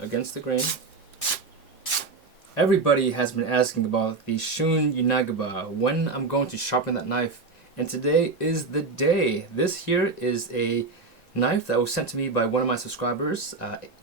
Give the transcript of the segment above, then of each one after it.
against the grain. Everybody has been asking about the Shun Yanagiba, when I'm going to sharpen that knife, and today is the day. This here is a knife that was sent to me by one of my subscribers,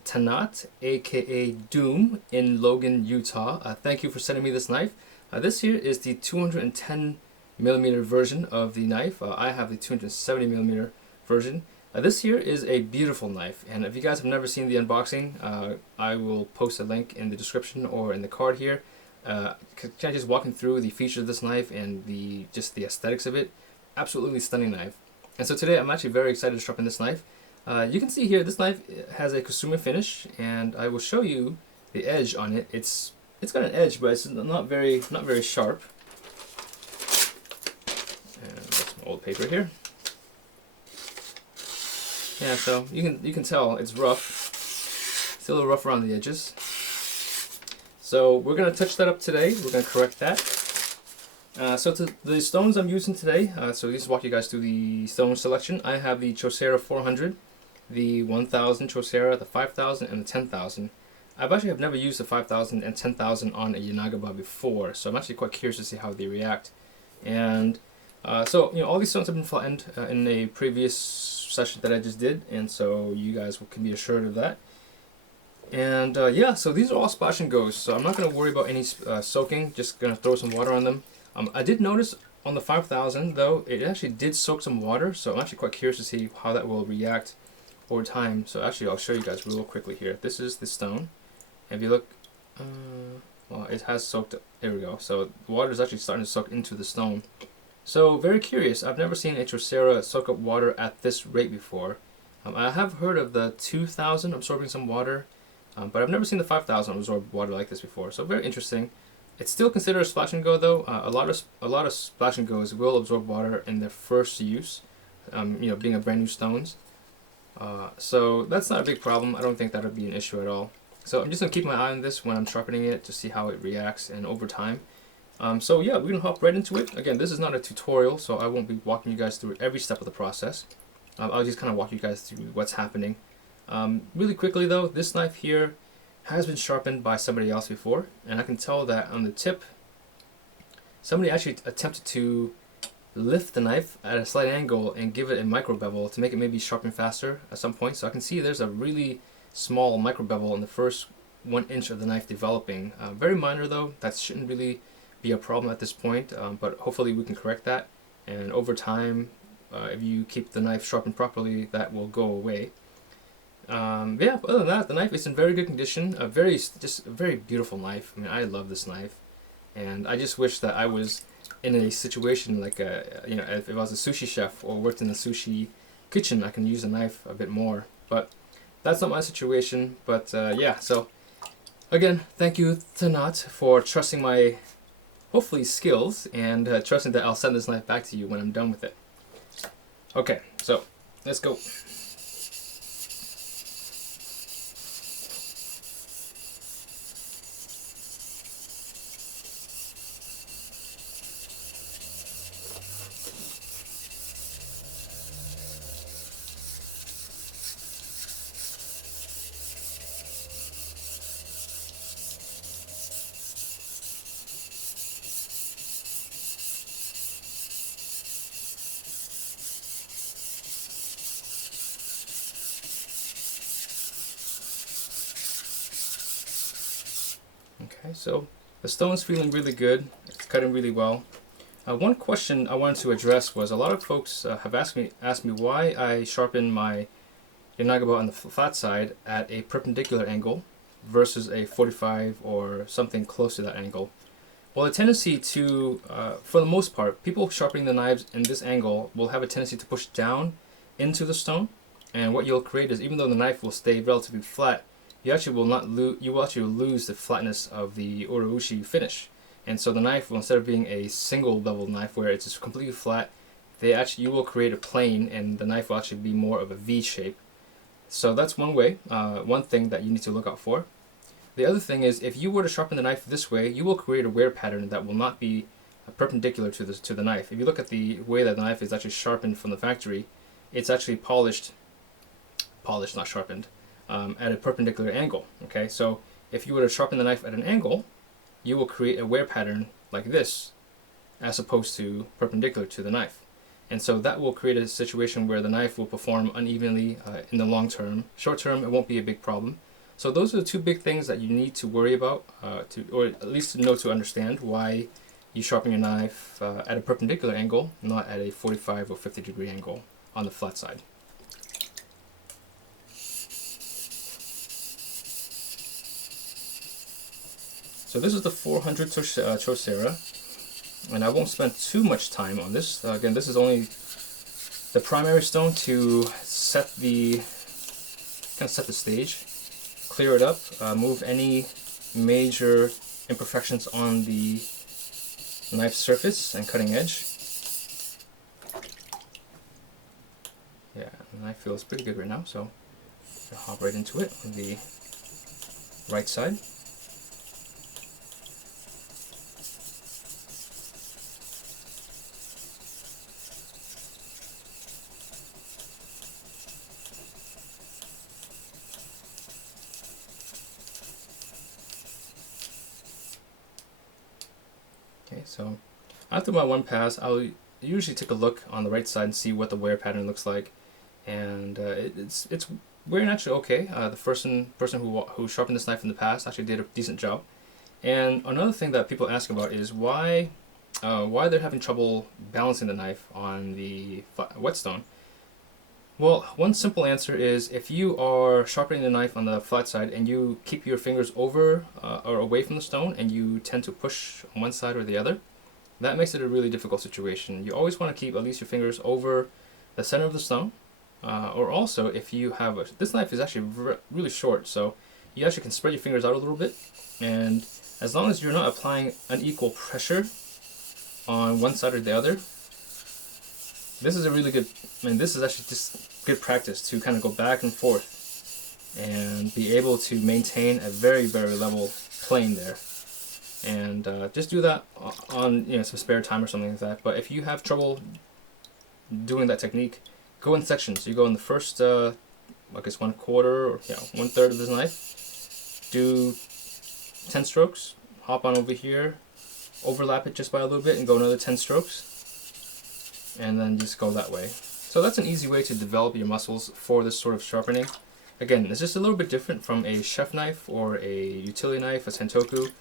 Tanat, aka Doom, in Logan, Utah. Thank you for sending me this knife. This here is the 210mm version of the knife. I have the 270mm version. This here is a beautiful knife, and if you guys have never seen the unboxing, I will post a link in the description or in the card here. Just walking through the features of this knife and just the aesthetics of it. Absolutely stunning knife. And so today I'm actually very excited to sharpen this knife. You can see here this knife has a Kusuma finish, and I will show you the edge on it. It's got an edge, but it's not very sharp. And that's some old paper here. Yeah, so you can tell it's rough. It's a little rough around the edges. So we're gonna touch that up today. We're gonna correct that. So the stones I'm using today. So just walk you guys through the stone selection. I have the Chaucera 400, the 1000 Chaucera, the 5000, and the 10,000. I've actually never used the 5000 and 10,000 on a Yanagiba before, so I'm actually quite curious to see how they react. And so all these stones have been flattened in a previous session that I just did, and so you guys can be assured of that. And yeah, so these are all splash and goes, so I'm not going to worry about any soaking, just going to throw some water on them. I did notice on the 5000 though, it actually did soak some water, so I'm actually quite curious to see how that will react over time. So actually I'll show you guys real quickly here. This is the stone. If you look, well, it has soaked, there we go. So the water is actually starting to soak into the stone. So very curious. I've never seen a Chaucera soak up water at this rate before. I have heard of the 2000 absorbing some water, but I've never seen the 5000 absorb water like this before. So very interesting. It's still considered a splash and go though. A lot of splash and goes will absorb water in their first use, being a brand new stones. So that's not a big problem. I don't think that would be an issue at all. So I'm just gonna keep my eye on this when I'm sharpening it to see how it reacts and over time. So yeah, we're gonna hop right into it. Again, this is not a tutorial, so I won't be walking you guys through every step of the process. I'll just kind of walk you guys through what's happening. Really quickly though, this knife here has been sharpened by somebody else before, and I can tell that on the tip, somebody actually attempted to lift the knife at a slight angle and give it a micro bevel to make it maybe sharpen faster at some point. So I can see there's a really small micro bevel in the first 1 inch of the knife developing. Very minor though, that shouldn't really be a problem at this point, but hopefully we can correct that, and over time, if you keep the knife sharpened properly, that will go away. Yeah, but other than that, the knife is in very good condition. Just a very beautiful knife. I mean, I love this knife, and I just wish that I was in a situation like if I was a sushi chef or worked in a sushi kitchen, I can use a knife a bit more. But that's not my situation. But yeah, so again, thank you Tanat for trusting my hopefully skills and trusting that I'll send this knife back to you when I'm done with it. Okay, so let's go. Okay, so the stone's feeling really good. It's cutting really well. One question I wanted to address was a lot of folks have asked me why I sharpen my Yanagiba on the flat side at a perpendicular angle versus a 45 or something close to that angle. Well, the tendency to, for the most part, people sharpening the knives in this angle will have a tendency to push down into the stone, and what you'll create is, even though the knife will stay relatively flat, you actually will not lose the flatness of the uruushi finish. And so the knife will, instead of being a single bevel knife where it's just completely flat, you will create a plane, and the knife will actually be more of a V shape. So that's one way, one thing that you need to look out for. The other thing is, if you were to sharpen the knife this way, you will create a wear pattern that will not be perpendicular to the knife. If you look at the way that the knife is actually sharpened from the factory, it's actually polished, not sharpened. at a perpendicular angle. Okay, so if you were to sharpen the knife at an angle, you will create a wear pattern like this, as opposed to perpendicular to the knife. And so that will create a situation where the knife will perform unevenly in the long term. Short term, it won't be a big problem. So those are the two big things that you need to worry about, or at least to know, to understand why you sharpen your knife at a perpendicular angle, not at a 45 or 50 degree angle on the flat side. So this is the 400 Chaucera, and I won't spend too much time on this. Again, this is only the primary stone to set the stage, clear it up, move any major imperfections on the knife surface and cutting edge. Yeah, the knife feels pretty good right now, so I'll hop right into it on the right side. Okay, so after my one pass, I'll usually take a look on the right side and see what the wear pattern looks like, and it's wearing actually okay. The person who sharpened this knife in the past actually did a decent job. And another thing that people ask about is why they're having trouble balancing the knife on the whetstone. Well, one simple answer is if you are sharpening the knife on the flat side and you keep your fingers over or away from the stone and you tend to push on one side or the other, that makes it a really difficult situation. You always want to keep at least your fingers over the center of the stone, or also if you have this knife is actually really short, so you actually can spread your fingers out a little bit, and as long as you're not applying unequal pressure on one side or the other, this is a really good, this is actually just good practice to kind of go back and forth and be able to maintain a very, very level plane there. And just do that on some spare time or something like that. But if you have trouble doing that technique, go in sections. You go in the first, I guess 1/4 or 1/3 of this knife, do 10 strokes, hop on over here, overlap it just by a little bit and go another 10 strokes, and then just go that way. So that's an easy way to develop your muscles for this sort of sharpening. Again, it's just a little bit different from a chef knife or a utility knife, a sentoku,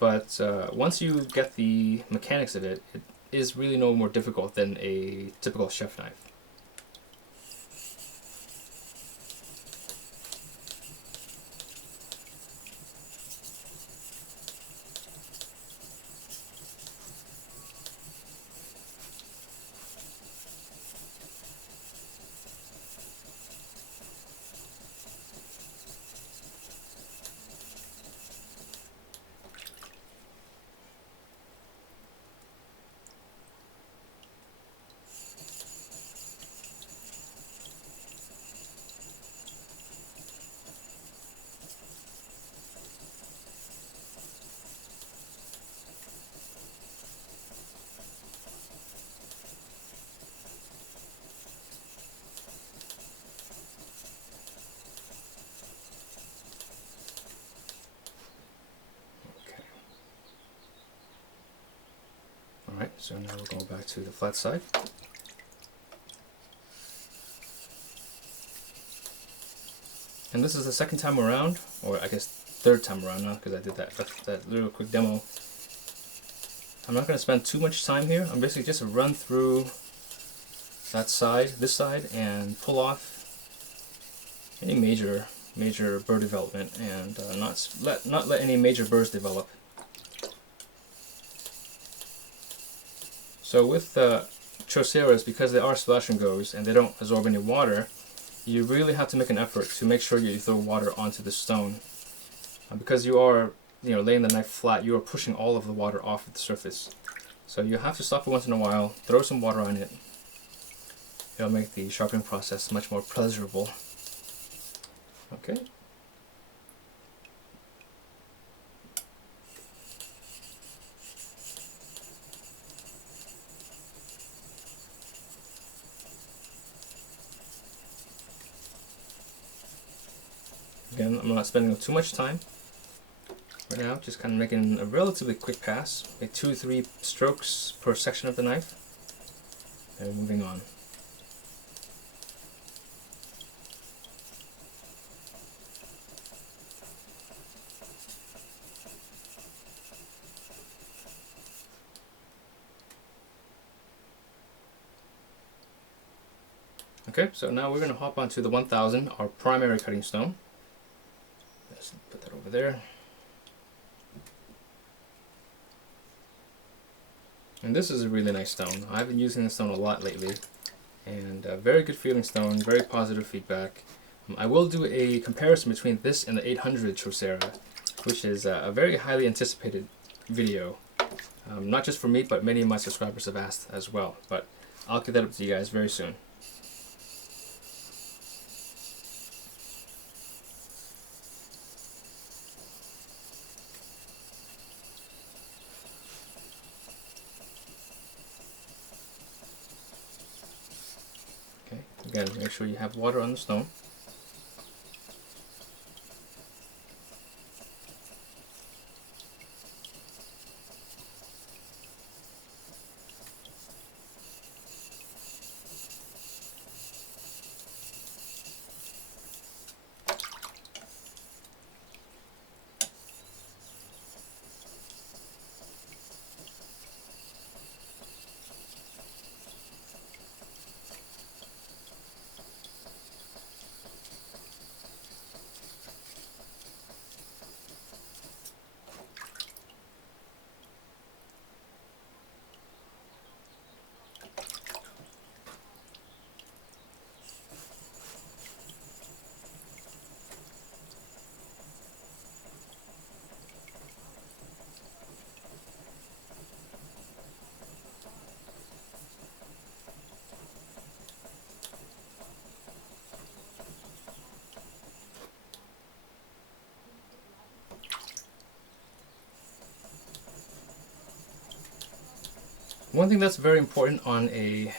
but once you get the mechanics of it, it is really no more difficult than a typical chef knife. Alright, so now we'll go back to the flat side. And this is the second time around, or I guess third time around now, because I did that little quick demo. I'm not going to spend too much time here. I'm basically just run through that side, this side, and pull off any major burr development, and not let any major burrs develop. So with Chauceras, because they are splash and goes and they don't absorb any water, you really have to make an effort to make sure you throw water onto the stone. Because you are laying the knife flat, you are pushing all of the water off of the surface. So you have to stop it once in a while, throw some water on it. It'll make the sharpening process much more pleasurable. Okay. Again, I'm not spending too much time right now, just kind of making a relatively quick pass, like 2 to 3 strokes per section of the knife, and moving on. Okay, so now we're going to hop onto the 1000, our primary cutting stone. Let's put that over there. And this is a really nice stone. I've been using this stone a lot lately, and a very good feeling stone, very positive feedback. I will do a comparison between this and the 800 Chaucera, which is a very highly anticipated video. Not just for me, but many of my subscribers have asked as well. But I'll get that up to you guys very soon. Okay, again, make sure you have water on the stone. One thing that's very important on a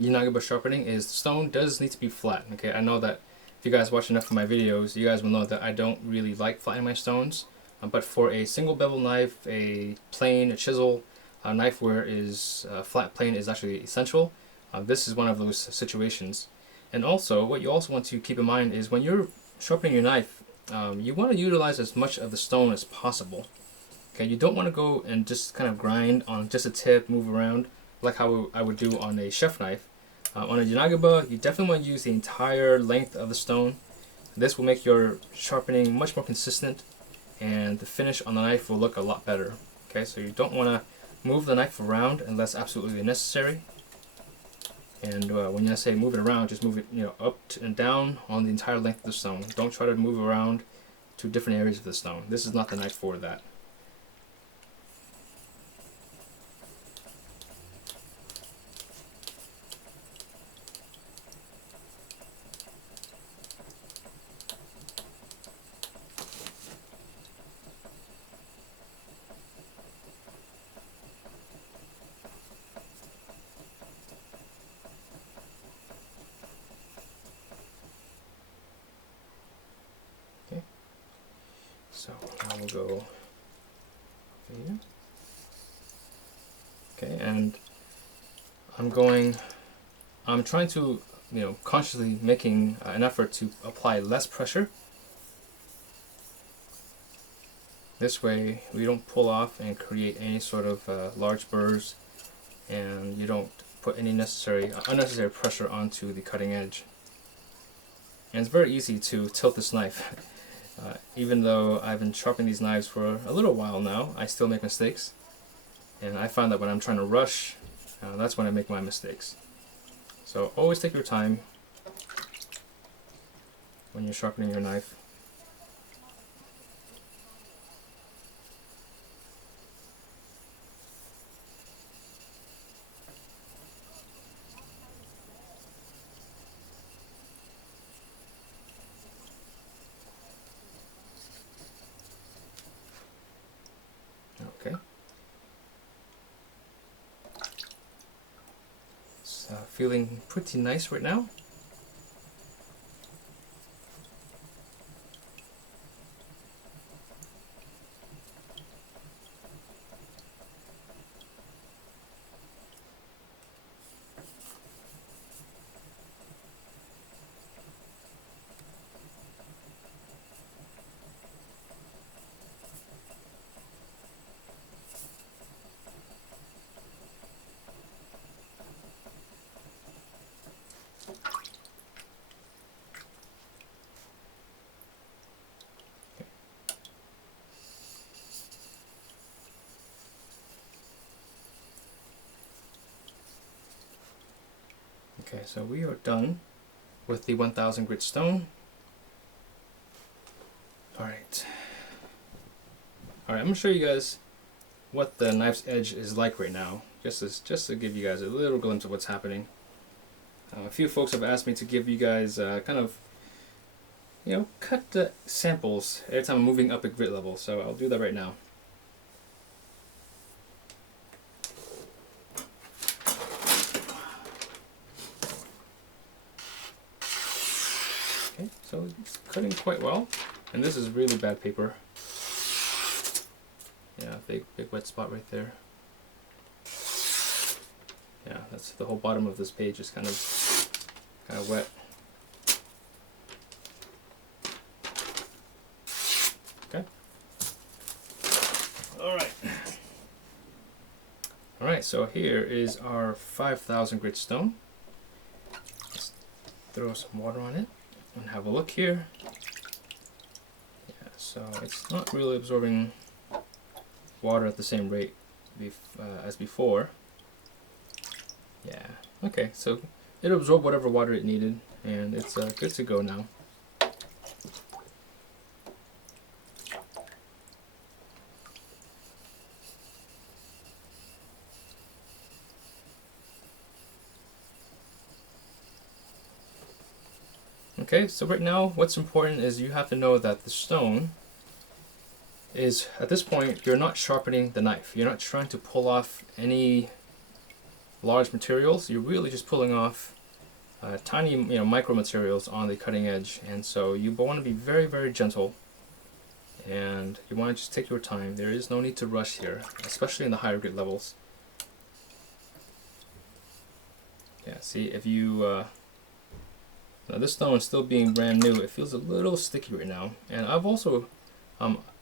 Yanagiba sharpening is the stone does need to be flat. Okay, I know that if you guys watch enough of my videos, you guys will know that I don't really like flattening my stones. But for a single bevel knife, a plane, a chisel, a knife where is flat plane is actually essential. This is one of those situations. And also, what you also want to keep in mind is when you're sharpening your knife, you want to utilize as much of the stone as possible. Okay, you don't want to go and just kind of grind on just a tip, move around, like how I would do on a chef knife. On a Yanagiba, you definitely want to use the entire length of the stone. This will make your sharpening much more consistent, and the finish on the knife will look a lot better. Okay, so you don't want to move the knife around unless absolutely necessary. And when I say move it around, just move it, up and down on the entire length of the stone. Don't try to move around to different areas of the stone. This is not the knife for that. So now we'll go here. Okay, and I'm trying to, consciously making an effort to apply less pressure. This way we don't pull off and create any sort of large burrs, and you don't put any unnecessary pressure onto the cutting edge. And it's very easy to tilt this knife. Even though I've been sharpening these knives for a little while now, I still make mistakes. And I find that when I'm trying to rush, that's when I make my mistakes. So always take your time when you're sharpening your knife. Okay. It's feeling pretty nice right now. Okay, so we are done with the 1000 grit stone. Alright, I'm going to show you guys what the knife's edge is like right now, just to give you guys a little glimpse of what's happening. A few folks have asked me to give you guys kind of, you know, cut the samples every time I'm moving up a grit level, so I'll do that right now. Okay, so it's cutting quite well, and this is really bad paper. Yeah, big wet spot right there. Yeah, that's the whole bottom of this page is kind of wet. Okay. All right. So here is our 5000 grit stone. Let's throw some water on it and have a look here. Yeah, so it's not really absorbing water at the same rate as before. Yeah, okay, so it absorbed whatever water it needed, and it's good to go now. Okay, so right now what's important is you have to know that the stone is, at this point, you're not sharpening the knife. You're not trying to pull off any large materials. You're really just pulling off tiny, micro materials on the cutting edge, and so you want to be very, very gentle, and you want to just take your time. There is no need to rush here, especially in the higher grit levels. Yeah, see, if you now this stone is still being brand new, it feels a little sticky right now, and I've also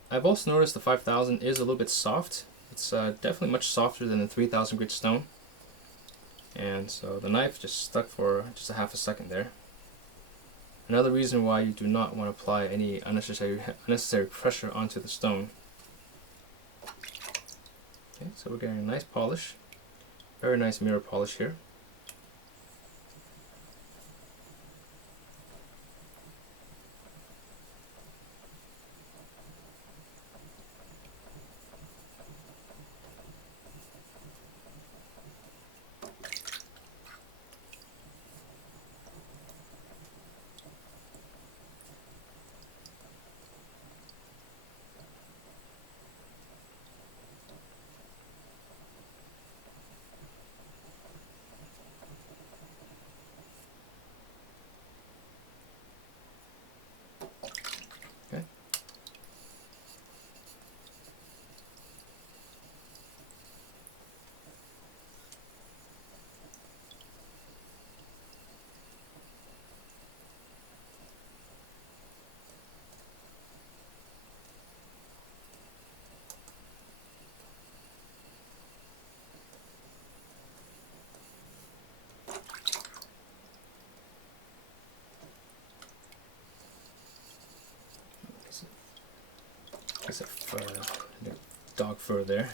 noticed the 5000 is a little bit soft. It's definitely much softer than the 3000 grit stone. And so the knife just stuck for just a half a second there. Another reason why you do not want to apply any unnecessary pressure onto the stone. Okay, so we're getting a nice polish. Very nice mirror polish here. Okay. Piece of dog fur there.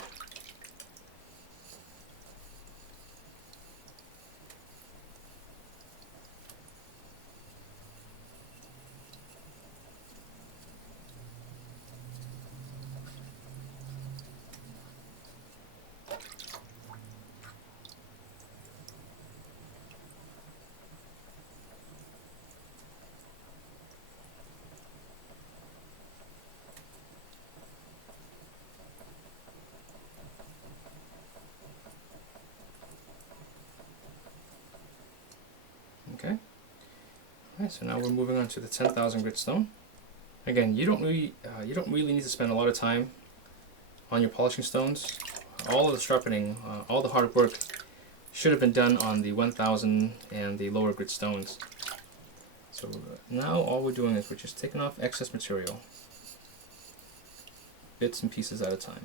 Okay. Alright, so now we're moving on to the 10,000 grit stone. Again, you don't really need to spend a lot of time on your polishing stones. All of the sharpening, all the hard work should have been done on the 1000 and the lower grit stones. So now all we're doing is we're just taking off excess material, bits and pieces at a time.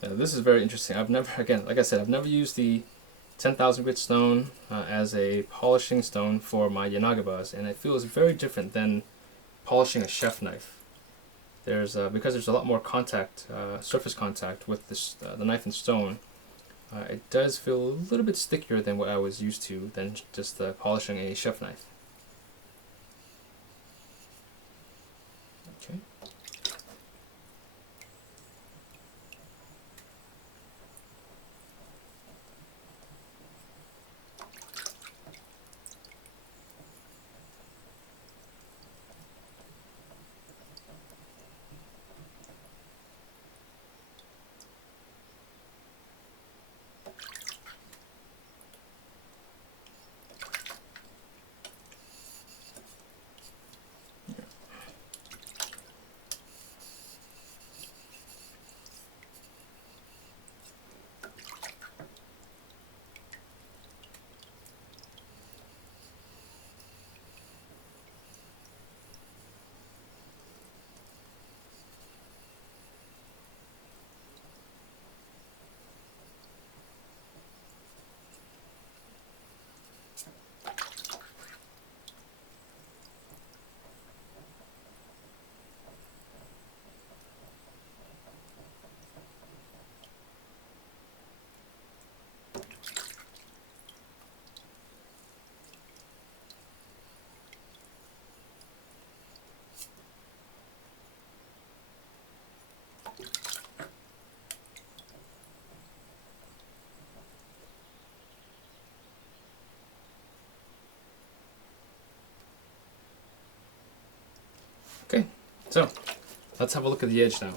This is very interesting. I've never, again, like I said, I've never used the 10,000 grit stone as a polishing stone for my Yanagibas, and it feels very different than polishing a chef knife. There's because there's a lot more contact, surface contact with this, the knife and stone. it does feel a little bit stickier than what I was used to than just polishing a chef knife. Okay. Okay, so let's have a look at the edge now.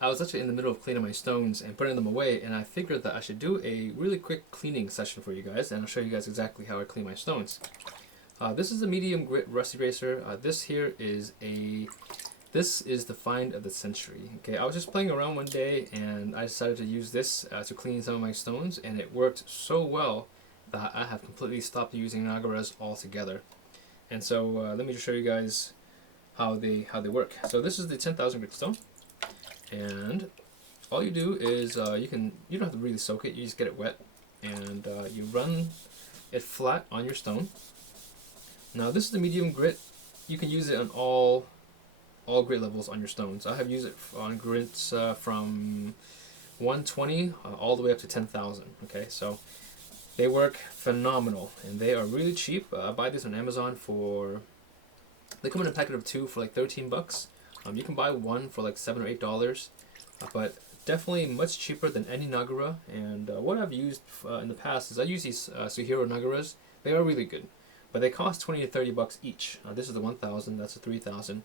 I was actually in the middle of cleaning my stones and putting them away, and I figured that I should do a really quick cleaning session for you guys, and I'll show you guys exactly how I clean my stones. This is a medium grit rust eraser. This is the find of the century. Okay, I was just playing around one day and I decided to use this to clean some of my stones, and it worked so well that I have completely stopped using Nagaras altogether. And so let me just show you guys how they work. So this is the 10,000 grit stone, and all you do is you don't have to really soak it. You just get it wet and you run it flat on your stone. Now this is the medium grit. You can use it on all grit levels on your stones. I have used it on grits from 120 all the way up to 10,000. Okay, so they work phenomenal and they are really cheap. I buy these on Amazon they come in a packet of 2 for like 13 bucks. You can buy one for like $7 or $8, but definitely much cheaper than any Nagara. And what I've used in the past is I use these Suhiro Nagaras. They are really good, but they cost 20 to 30 bucks each. This is the 1,000, that's the 3,000.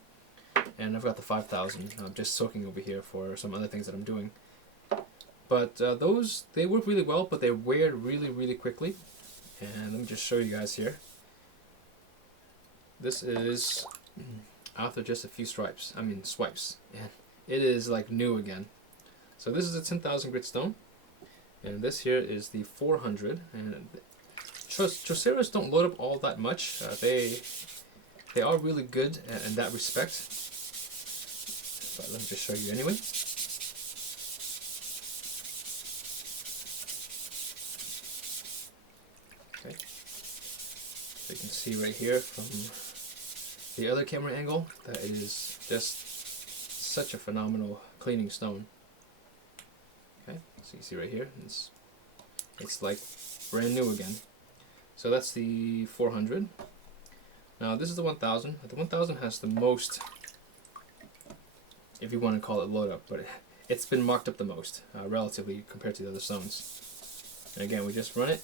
And I've got the 5,000. I'm just soaking over here for some other things that I'm doing. But they work really well, but they wear really, really quickly. And let me just show you guys here. This is after just a few swipes, and it is like new again. So this is a 10,000 grit stone, and this here is the 400. And Choceras don't load up all that much. They are really good in that respect. But let me just show you anyway. Okay, so you can see right here from the other camera angle that it is just such a phenomenal cleaning stone. Okay, so you see right here, it's like brand new again. So that's the 400. Now this is the 1,000. The 1,000 has the most, if you want to call it load up, but it's been marked up the most relatively compared to the other stones. And again, we just run it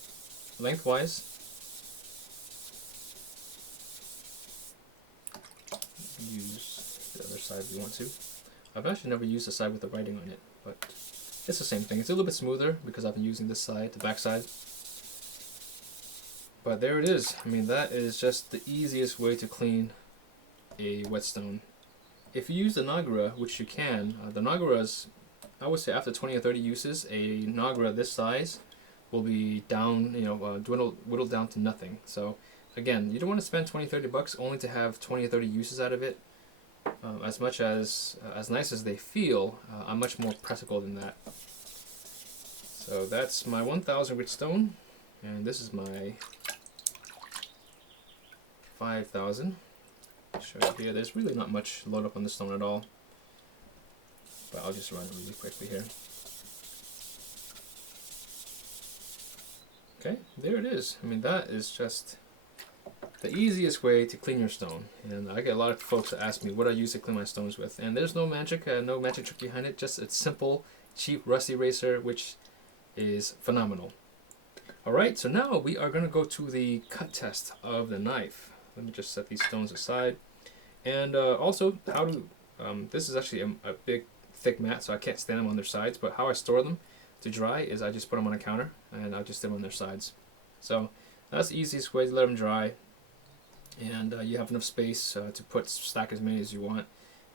lengthwise. Use the other side if you want to. I've actually never used the side with the writing on it, but it's the same thing. It's a little bit smoother because I've been using this side, the back side. But there it is. That is just the easiest way to clean a whetstone. If you use the Nagara, which you can, the Nagaras, I would say after 20 or 30 uses, a Nagara this size will be down, whittled down to nothing. So again, you don't want to spend 20, 30 bucks only to have 20 or 30 uses out of it. As much as nice as they feel, I'm much more practical than that. So that's my 1,000 grit stone, and this is my 5,000. Show you here. There's really not much load up on the stone at all, but I'll just run it really quickly here. Okay, there it is. I mean, that is just the easiest way to clean your stone. And I get a lot of folks that ask me what I use to clean my stones with, and there's no magic trick behind it. Just a simple, cheap rusty eraser, which is phenomenal. Alright, so now we are going to go to the cut test of the knife. Let me just set these stones aside. And also, how to, this is actually a big thick mat, so I can't stand them on their sides, but how I store them to dry is I just put them on a counter, and I'll just sit them on their sides. So that's the easiest way to let them dry, and you have enough space to stack as many as you want.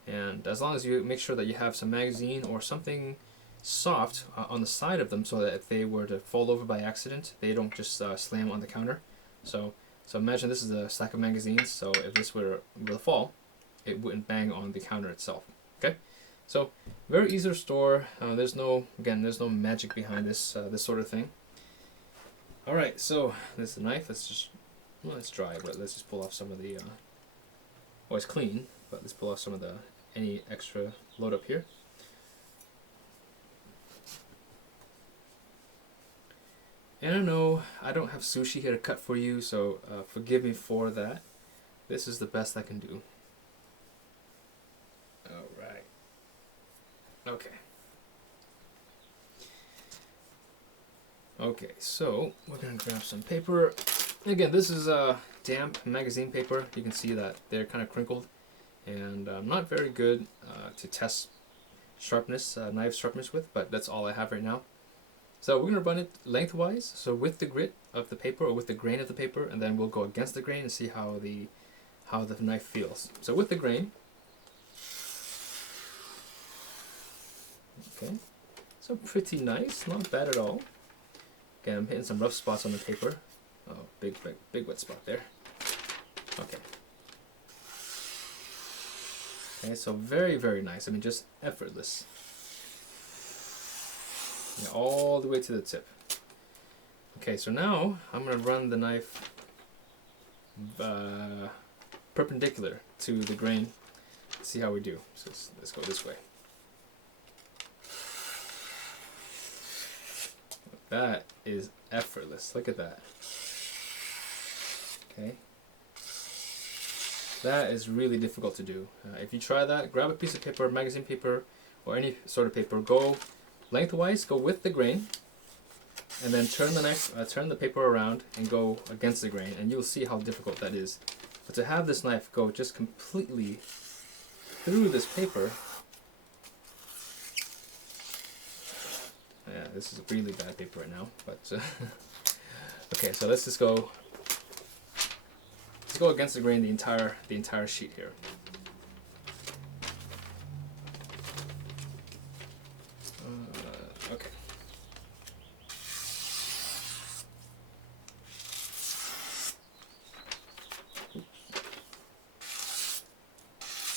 And as long as you make sure that you have some magazine or something soft on the side of them, so that if they were to fall over by accident, they don't just slam on the counter. So imagine this is a stack of magazines, so if this were to fall, it wouldn't bang on the counter itself. Okay, so very easy to store. There's no magic behind this sort of thing. All right, so this is the knife. It's dry, but let's just pull off some of the. Well, it's clean, but let's pull off some of any extra load up here. And I know I don't have sushi here to cut for you, so forgive me for that. This is the best I can do. Alright. Okay. Okay, so we're going to grab some paper. Again, this is damp magazine paper. You can see that they're kind of crinkled, and not very good to test sharpness, knife sharpness with, but that's all I have right now. So we're going to run it lengthwise, so with the grit of the paper or with the grain of the paper, and then we'll go against the grain and see how the knife feels. So with the grain, okay, so pretty nice, not bad at all. Again, I'm hitting some rough spots on the paper. Oh, big wet spot there. Okay. Okay, so very, very nice. I mean, just effortless. Yeah, all the way to the tip. Okay, so now I'm going to run the knife perpendicular to the grain. See how we do. So let's go this way. That is effortless. Look at that. Okay. That is really difficult to do. If you try that, grab a piece of paper, magazine paper, or any sort of paper, go lengthwise, go with the grain, and then turn the paper around and go against the grain, and you'll see how difficult that is. But to have this knife go just completely through this paper, yeah, this is a really bad paper right now. But okay, so let's go against the grain the entire sheet here. Okay.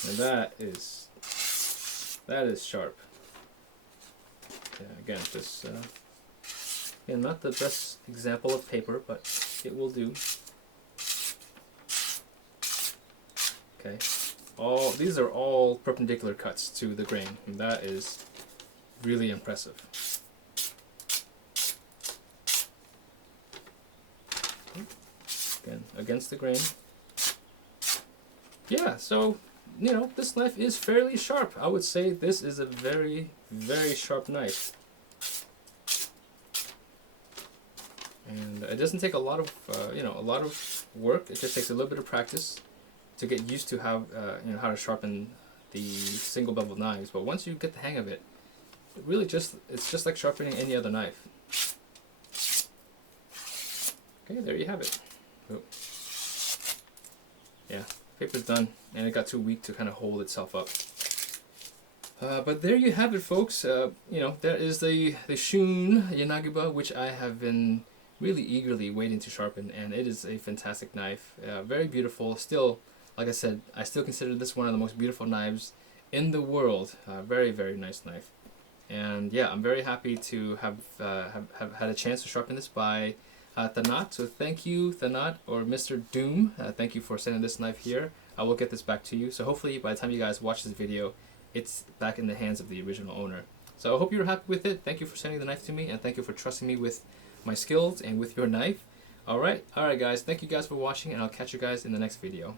And that is sharp. Yeah, again, this again, not the best example of paper, but it will do. Okay, these are all perpendicular cuts to the grain, and that is really impressive. Again, against the grain. Yeah, so you know, this knife is fairly sharp. I would say this is a very, very sharp knife. And it doesn't take a lot of work. It just takes a little bit of practice to get used to how to sharpen the single bevel knives. But once you get the hang of it, it's just like sharpening any other knife. Okay, there you have it. Oh. Yeah, paper's done, and it got too weak to kind of hold itself up. But there you have it, folks. That is the Shun Yanagiba, which I have been really eagerly waiting to sharpen, and it is a fantastic knife. Very beautiful. Still, like I said, I still consider this one of the most beautiful knives in the world. Very, very nice knife. And yeah, I'm very happy to have had a chance to sharpen this by Thanat. So thank you, Thanat, or Mr. Doom. Thank you for sending this knife here. I will get this back to you. So hopefully by the time you guys watch this video, it's back in the hands of the original owner. So I hope you're happy with it. Thank you for sending the knife to me, and thank you for trusting me with my skills and with your knife. Alright guys, thank you guys for watching, and I'll catch you guys in the next video.